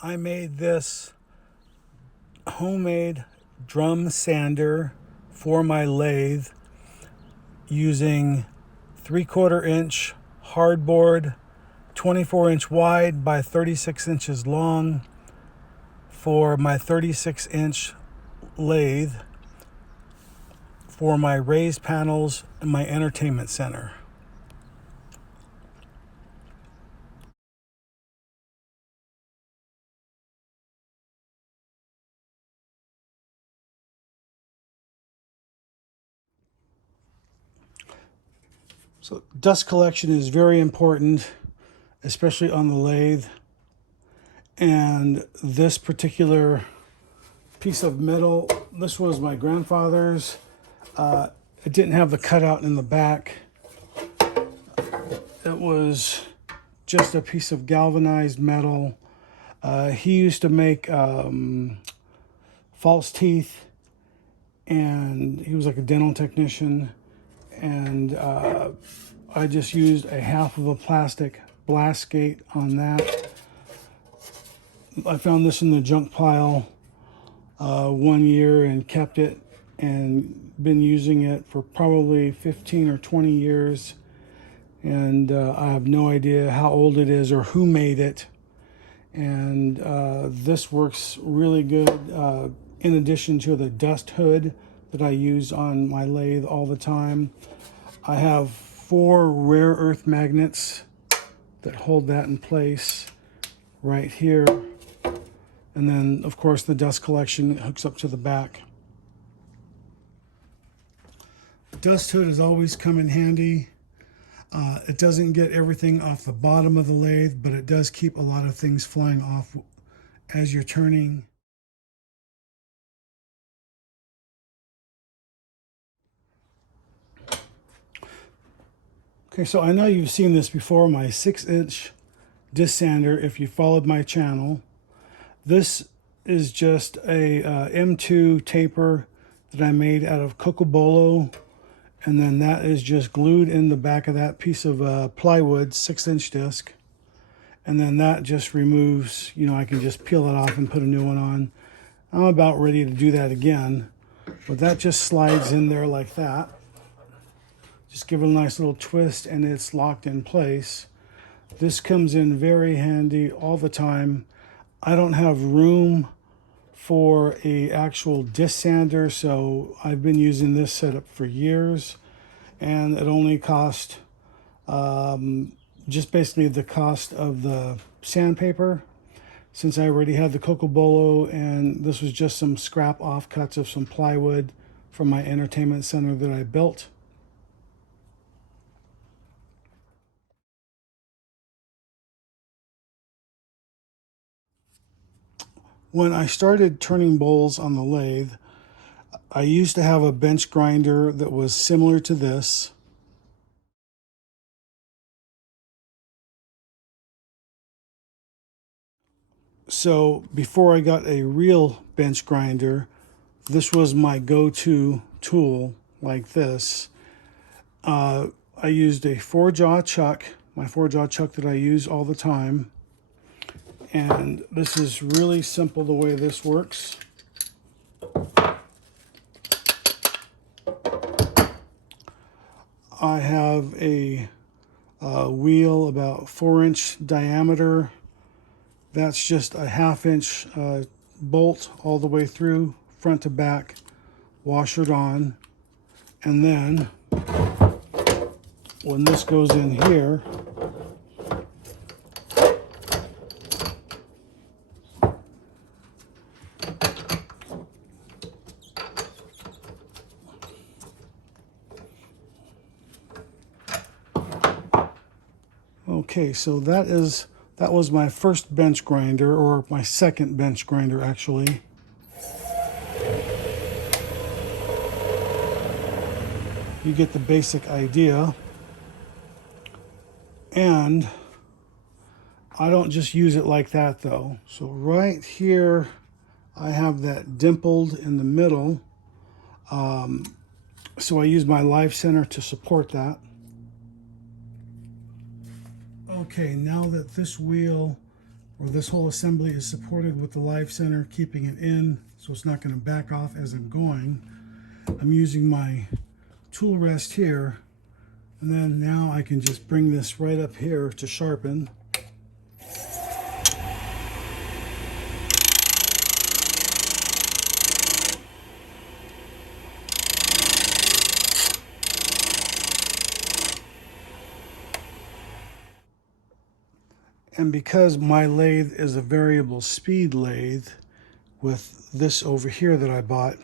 I made this homemade drum sander for my lathe using 3/4 inch hardboard, 24-inch wide by 36 inches long for my 36-inch lathe for my raised panels in my entertainment center. So dust collection is very important, especially on the lathe. And this particular piece of metal, this was my grandfather's. It didn't have the cutout in the back. It was just a piece of galvanized metal. He used to make false teeth, and he was like a dental technician. And I just used a half of a plastic blast gate on that. I found this in the junk pile 1 year and kept it, and been using it for probably 15 or 20 years. And I have no idea how old it is or who made it. And this works really good in addition to the dust hood that I use on my lathe all the time. I have 4 rare earth magnets that hold that in place right here. And then, of course, the dust collection hooks up to the back. The dust hood has always come in handy. It doesn't get everything off the bottom of the lathe, but it does keep a lot of things flying off as you're turning. Okay, so I know you've seen this before, my 6-inch disc sander, if you followed my channel. This is just a M2 taper that I made out of cocobolo, and then that is just glued in the back of that piece of plywood, 6-inch disc. And then that just removes, I can just peel it off and put a new one on. I'm about ready to do that again, but that just slides in there like that. Just give it a nice little twist and it's locked in place. This comes in very handy all the time. I don't have room for a actual disc sander, so I've been using this setup for years, and it only cost just basically the cost of the sandpaper, since I already had the cocobolo, and this was just some scrap offcuts of some plywood from my entertainment center that I built. When I started turning bowls on the lathe, I used to have a bench grinder that was similar to this. So before I got a real bench grinder, this was my go-to tool like this. I used a 4-jaw chuck, my 4-jaw chuck that I use all the time. And this is really simple the way this works. I have a wheel about 4-inch diameter. That's just a 1/2-inch bolt all the way through, front to back, washered on. And then when this goes in here, okay, so that was my first bench grinder, or my second bench grinder actually. You get the basic idea. And I don't just use it like that though. So right here, I have that dimpled in the middle. So I use my live center to support that. Okay, now that this wheel or this whole assembly is supported with the live center, keeping it in so it's not going to back off as I'm going. I'm using my tool rest here, and then now I can just bring this right up here to sharpen. And because my lathe is a variable speed lathe with this over here that I bought,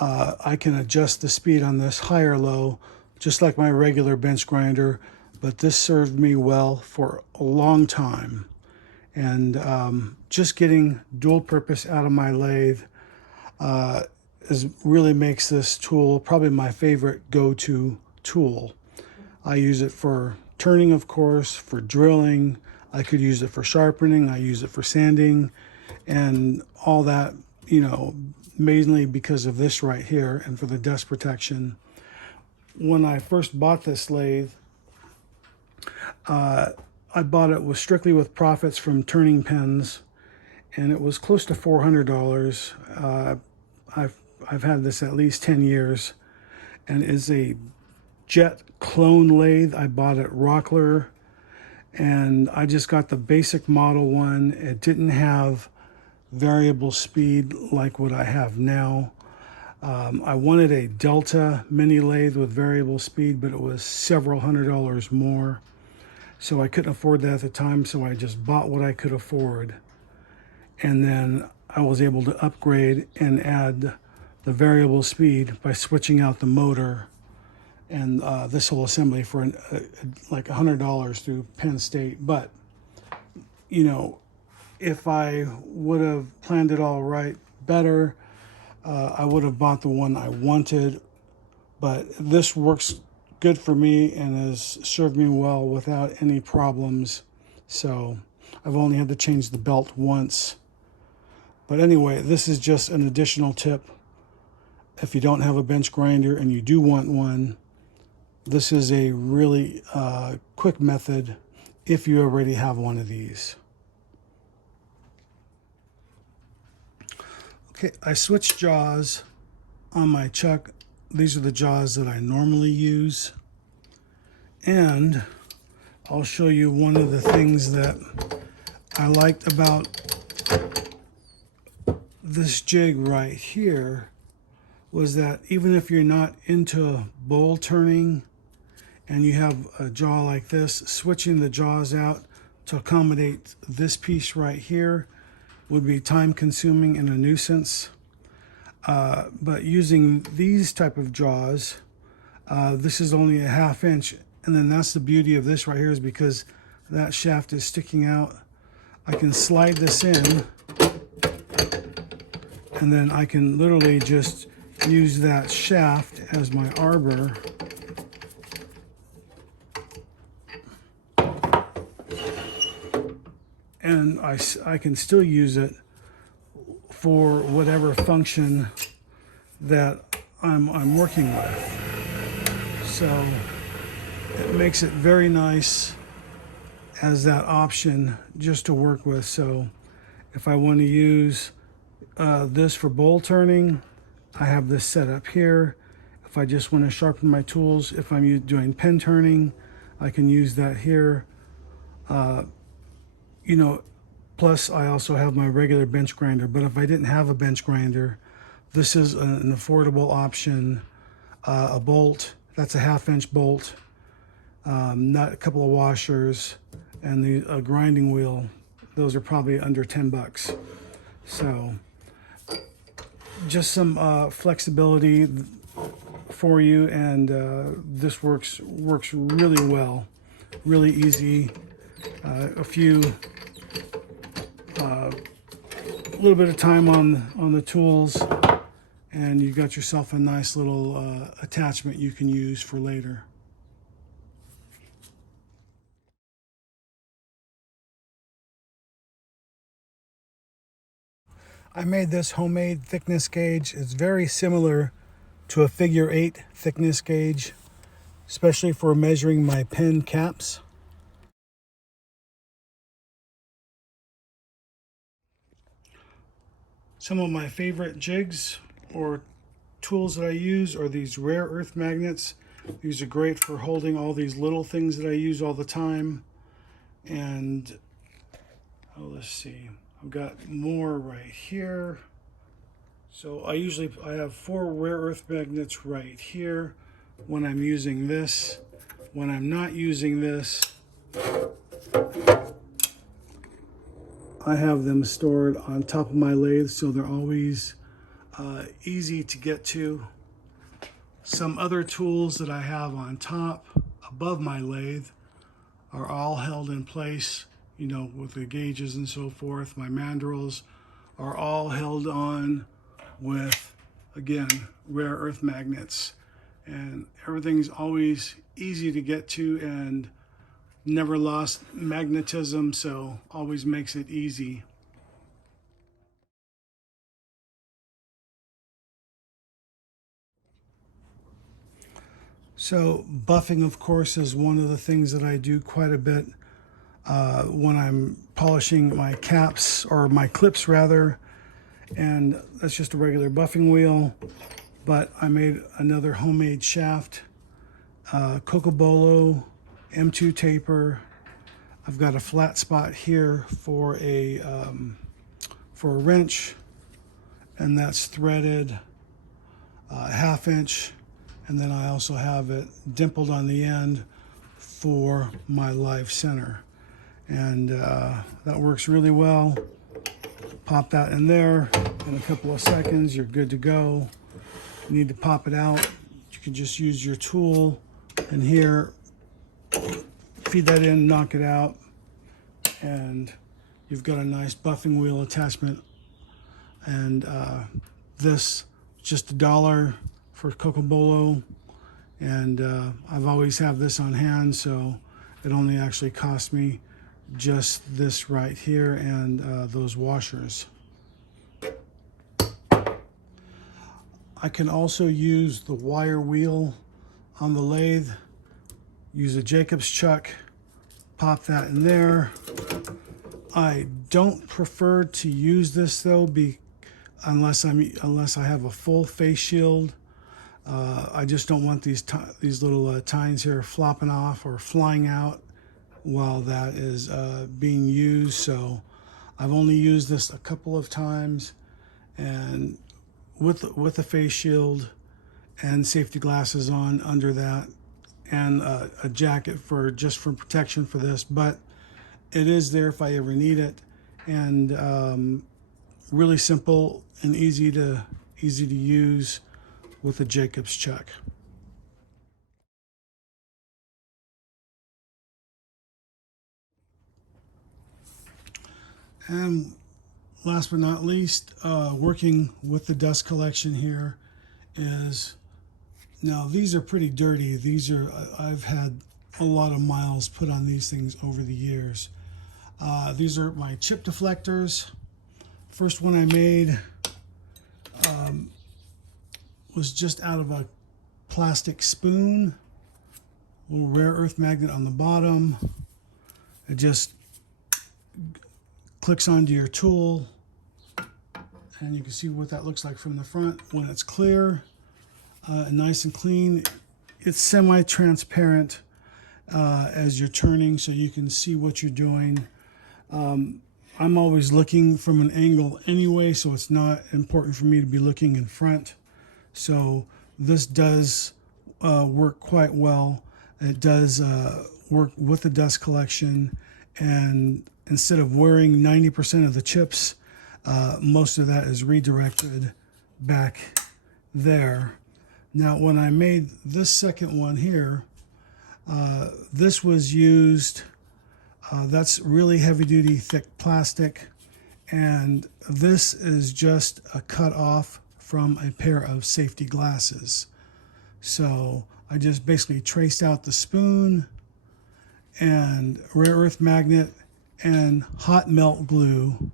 I can adjust the speed on this high or low, just like my regular bench grinder, but this served me well for a long time. And just getting dual purpose out of my lathe really makes this tool probably my favorite go-to tool. I use it for turning, of course, for drilling. I could use it for sharpening. I use it for sanding and all that, you know, mainly because of this right here and for the dust protection. When I first bought this lathe, I bought it strictly with profits from turning pens, and it was close to $400. I've had this at least 10 years, and is a jet clone lathe. I bought it Rockler, and I just got the basic model one. It didn't have variable speed like what I have now. I wanted a Delta mini lathe with variable speed, but it was several $100s more. So I couldn't afford that at the time, so I just bought what I could afford. And then I was able to upgrade and add the variable speed by switching out the motor and this whole assembly for like $100 through Penn State. But, you know, if I would have planned it all right better, I would have bought the one I wanted. But this works good for me and has served me well without any problems. So I've only had to change the belt once. But anyway, this is just an additional tip. If you don't have a bench grinder and you do want one, this is a really quick method if you already have one of these. Okay, I switched jaws on my chuck. These are the jaws that I normally use. And I'll show you one of the things that I liked about this jig right here was that even if you're not into bowl turning and you have a jaw like this, switching the jaws out to accommodate this piece right here would be time consuming and a nuisance. But using these type of jaws, this is only a 1/2 inch, and then that's the beauty of this right here, is because that shaft is sticking out. I can slide this in, and then I can literally just use that shaft as my arbor. And I can still use it for whatever function that I'm working with. So it makes it very nice as that option just to work with. So if I want to use this for bowl turning, I have this set up here. If I just want to sharpen my tools, if I'm doing pen turning, I can use that here. You know, plus I also have my regular bench grinder. But if I didn't have a bench grinder, this is an affordable option. A bolt, that's a 1/2 inch bolt, not a couple of washers, and the grinding wheel. Those are probably under 10 bucks. So just some flexibility for you, and this works really well, really easy. A little bit of time on the tools, and you got yourself a nice little attachment you can use for later. I made this homemade thickness gauge. It's very similar to a figure 8 thickness gauge, especially for measuring my pen caps. Some of my favorite jigs or tools that I use are these rare earth magnets. These are great for holding all these little things that I use all the time. And oh, let's see, I've got more right here. So I have 4 rare earth magnets right here when I'm using this. When I'm not using this, I have them stored on top of my lathe, so they're always easy to get to. Some other tools that I have on top above my lathe are all held in place, you know, with the gauges and so forth. My mandrels are all held on with, again, rare earth magnets. And everything's always easy to get to and never lost magnetism, so always makes it easy. So buffing, of course, is one of the things that I do quite a bit when I'm polishing my caps, or my clips rather, and that's just a regular buffing wheel. But I made another homemade shaft, Cocobolo M2 taper. I've got a flat spot here for a wrench, and that's threaded 1/2 inch, and then I also have it dimpled on the end for my live center, and that works really well. Pop that in there in a couple of seconds, you're good to go. You need to pop it out, you can just use your tool and here, feed that in, knock it out, and you've got a nice buffing wheel attachment. And this just $1 for Cocobolo, and I've always have this on hand, so it only actually cost me just this right here and those washers. I can also use the wire wheel on the lathe, use a Jacob's chuck, pop that in there. I don't prefer to use this though, unless I have a full face shield. I just don't want these little tines here flopping off or flying out while that is being used. So I've only used this a couple of times, and with the face shield and safety glasses on under that, and a jacket for protection for this, but it is there if I ever need it. And really simple and easy to use with a Jacob's chuck. And last but not least, working with the dust collection here is, now these are pretty dirty. I've had a lot of miles put on these things over the years. These are my chip deflectors. First one I made was just out of a plastic spoon, little rare earth magnet on the bottom. It just clicks onto your tool, and you can see what that looks like from the front when it's clear and nice and clean. It's semi-transparent as you're turning, so you can see what you're doing. I'm always looking from an angle anyway, so it's not important for me to be looking in front. So this does work quite well. It does work with the dust collection, and instead of wearing 90% of the chips, most of that is redirected back there. Now, when I made this second one here, this was used, that's really heavy duty thick plastic, and this is just a cut off from a pair of safety glasses. So I just basically traced out the spoon and rare earth magnet and hot melt glue,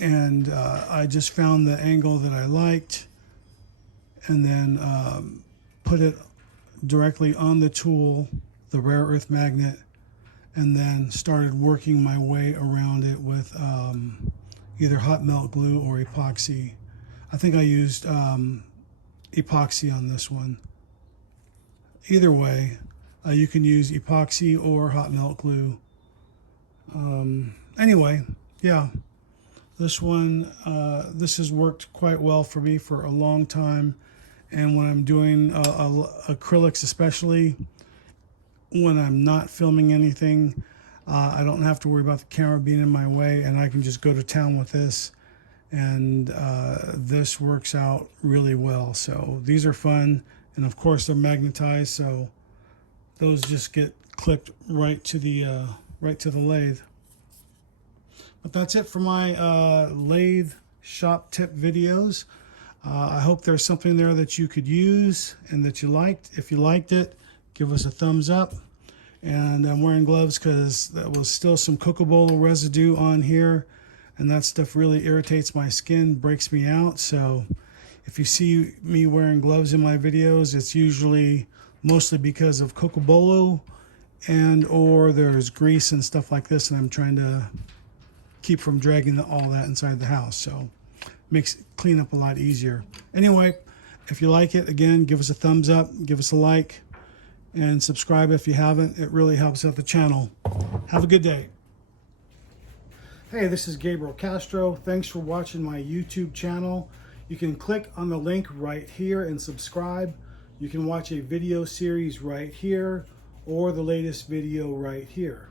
and I just found the angle that I liked, and then put it directly on the tool, the rare earth magnet, and then started working my way around it with either hot melt glue or epoxy. I think I used epoxy on this one. Either way, you can use epoxy or hot melt glue. Anyway, yeah, this one, this has worked quite well for me for a long time. And when I'm doing acrylics, especially when I'm not filming anything, I don't have to worry about the camera being in my way, and I can just go to town with this. And this works out really well. So these are fun, and of course they're magnetized, so those just get clipped right to the lathe. But that's it for my lathe shop tip videos. I hope there's something there that you could use and that you liked. If you liked it, give us a thumbs up. And I'm wearing gloves because there was still some Coca-Cola residue on here, and that stuff really irritates my skin, breaks me out. So if you see me wearing gloves in my videos, it's usually mostly because of Coca-Cola and or there's grease and stuff like this, and I'm trying to keep from dragging all that inside the house. So makes cleanup a lot easier. Anyway, if you like it, again, give us a thumbs up, give us a like, and subscribe if you haven't. It really helps out the channel. Have a good day. Hey, this is Gabriel Castro. Thanks for watching my YouTube channel. You can click on the link right here and subscribe. You can watch a video series right here or the latest video right here.